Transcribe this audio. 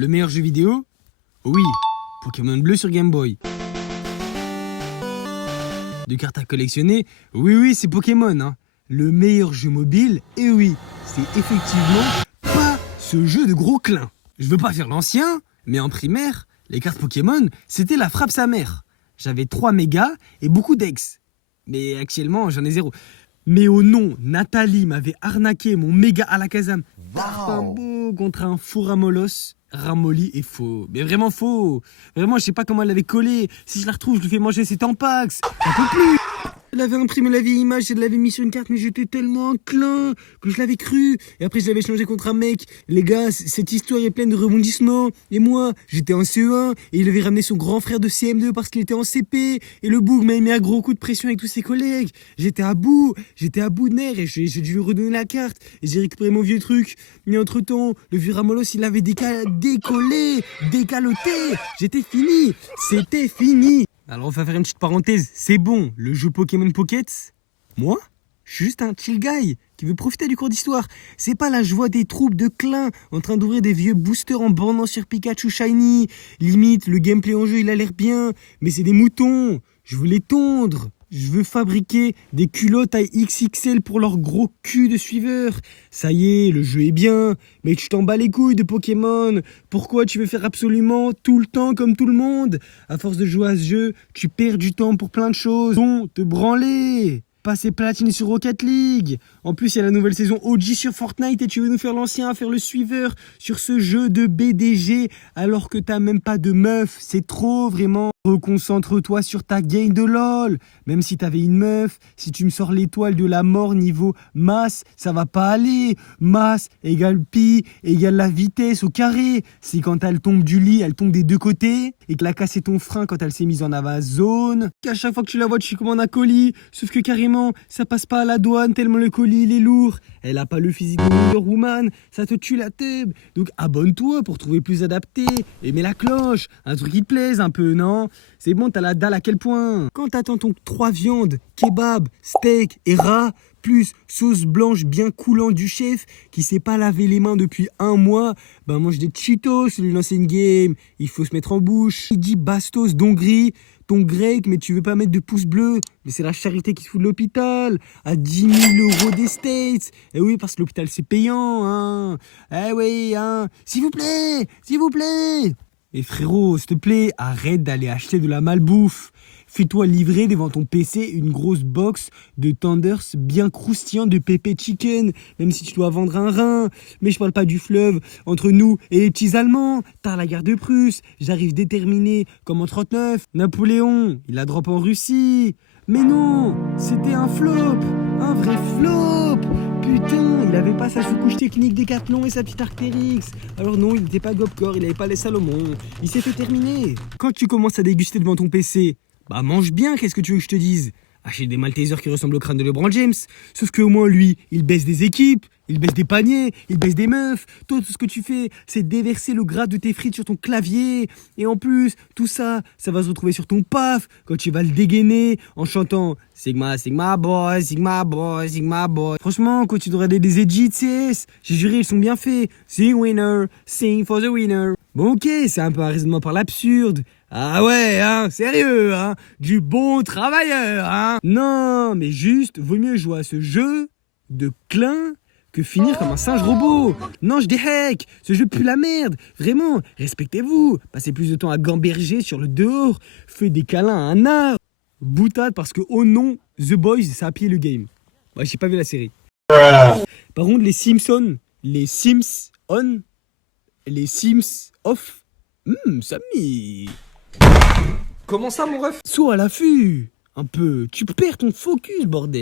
Le meilleur jeu vidéo? Oui, Pokémon Bleu sur Game Boy. De cartes à collectionner? Oui, c'est Pokémon. Hein. Le meilleur jeu mobile? Et oui, c'est effectivement pas ce jeu de gros clin. Je veux pas faire l'ancien, mais en primaire, les cartes Pokémon, c'était la frappe sa mère. J'avais 3 mégas et beaucoup d'ex. Mais actuellement, j'en ai 0. Mais oh non, Nathalie m'avait arnaqué mon méga Alakazam Tarpambo contre un faux Ramolos. Ramolli est faux. Mais vraiment faux. Vraiment, je sais pas comment elle l'avait collé. Si je la retrouve, je lui fais manger ses tampax. J'en peux plus. Elle avait imprimé la vieille image, elle l'avait mis sur une carte, mais j'étais tellement enclin que je l'avais cru. Et après, je l'avais changé contre un mec. Les gars, cette histoire est pleine de rebondissements. Et moi, j'étais en CE1 et il avait ramené son grand frère de CM2 parce qu'il était en CP. Et le boug m'a mis un gros coup de pression avec tous ses collègues. J'étais à bout de nerfs et j'ai dû lui redonner la carte. Et j'ai récupéré mon vieux truc. Mais entre-temps, le vieux Ramolos, il avait décaloté. J'étais fini. C'était fini. Alors on va faire une petite parenthèse, c'est bon, le jeu Pokémon Pocket, moi, je suis juste un chill guy qui veut profiter du cours d'histoire. C'est pas la joie des troupes de clins en train d'ouvrir des vieux boosters en bandant sur Pikachu Shiny. Limite, le gameplay en jeu il a l'air bien, mais c'est des moutons, je veux les tondre. Je veux fabriquer des culottes à XXL pour leur gros cul de suiveurs. Ça y est, le jeu est bien, mais tu t'en bats les couilles de Pokémon. Pourquoi tu veux faire absolument tout le temps comme tout le monde? À force de jouer à ce jeu, tu perds du temps pour plein de choses. Bon, te branler. Passer platine sur Rocket League. En plus, il y a la nouvelle saison OG sur Fortnite et tu veux nous faire l'ancien, faire le suiveur sur ce jeu de BDG alors que t'as même pas de meuf. C'est trop, vraiment. Reconcentre-toi sur ta game de LOL. Même si t'avais une meuf, si tu me sors l'étoile de la mort niveau masse, ça va pas aller. Masse égale pi égale la vitesse au carré. C'est quand elle tombe du lit, elle tombe des deux côtés et que la cassé ton frein quand elle s'est mise en avazone. Qu'à chaque fois que tu la vois, tu commandes un colis. Sauf que carrément, ça passe pas à la douane tellement le colis il est lourd. Elle a pas le physique de Wonder Woman, ça te tue la tête. Donc abonne-toi pour trouver plus adapté. Et mets la cloche, un truc qui te plaise un peu, non? C'est bon, t'as la dalle à quel point? Quand t'attends ton 3 viandes, kebab, steak et rat, plus sauce blanche bien coulante du chef qui s'est pas lavé les mains depuis 1 mois, bah mange des Cheetos, lui lancer une game, il faut se mettre en bouche. Il dit Bastos d'Hongrie, ton grec, mais tu veux pas mettre de pouce bleu, mais c'est la charité qui se fout de l'hôpital, à 10 000 € des States. Eh oui, parce que l'hôpital c'est payant, hein. Eh oui, hein. S'il vous plaît. Et frérot, s'il te plaît, arrête d'aller acheter de la malbouffe. Fais-toi livrer devant ton PC une grosse box de tenders bien croustillant de pépé chicken, même si tu dois vendre un rein. Mais je parle pas du fleuve entre nous et les petits Allemands. T'as la guerre de Prusse, j'arrive déterminé comme en 39. Napoléon, il a drop en Russie. Mais non, c'était un flop, un vrai flop. Putain, il avait pas sa sous-couche technique Décathlon et sa petite Arc'teryx. Alors non, il n'était pas Gopcore, il avait pas les Salomon. Il s'est fait terminer. Quand tu commences à déguster devant ton PC, bah mange bien, qu'est-ce que tu veux que je te dise? Achète des Maltesers qui ressemblent au crâne de LeBron James. Sauf qu'au moins lui, il baisse des équipes, il baisse des paniers, il baisse des meufs. Toi, tout ce que tu fais, c'est déverser le gras de tes frites sur ton clavier. Et en plus, tout ça, ça va se retrouver sur ton paf quand tu vas le dégainer en chantant Sigma, Sigma boy, Sigma boy, Sigma boy. Franchement, quand tu devrais des edits de CS, j'ai juré, ils sont bien faits. Sing winner, sing for the winner. Bon ok, c'est un peu un raisonnement par l'absurde. Ah ouais, hein, sérieux, hein, du bon travailleur, hein. Non, mais juste, vaut mieux jouer à ce jeu de clin que finir comme un singe robot. Non, je déhèque, ce jeu pue la merde. Vraiment, respectez-vous. Passez plus de temps à gamberger sur le dehors. Faites des câlins à un arbre. Boutade parce que, oh non, The Boys, ça a pillé le game. Ouais, j'ai pas vu la série. Par contre, les Simpsons, les Sims on, les Sims off, ça me... Comment ça, mon ref? Saut à l'affût. Un peu, tu perds ton focus, bordel.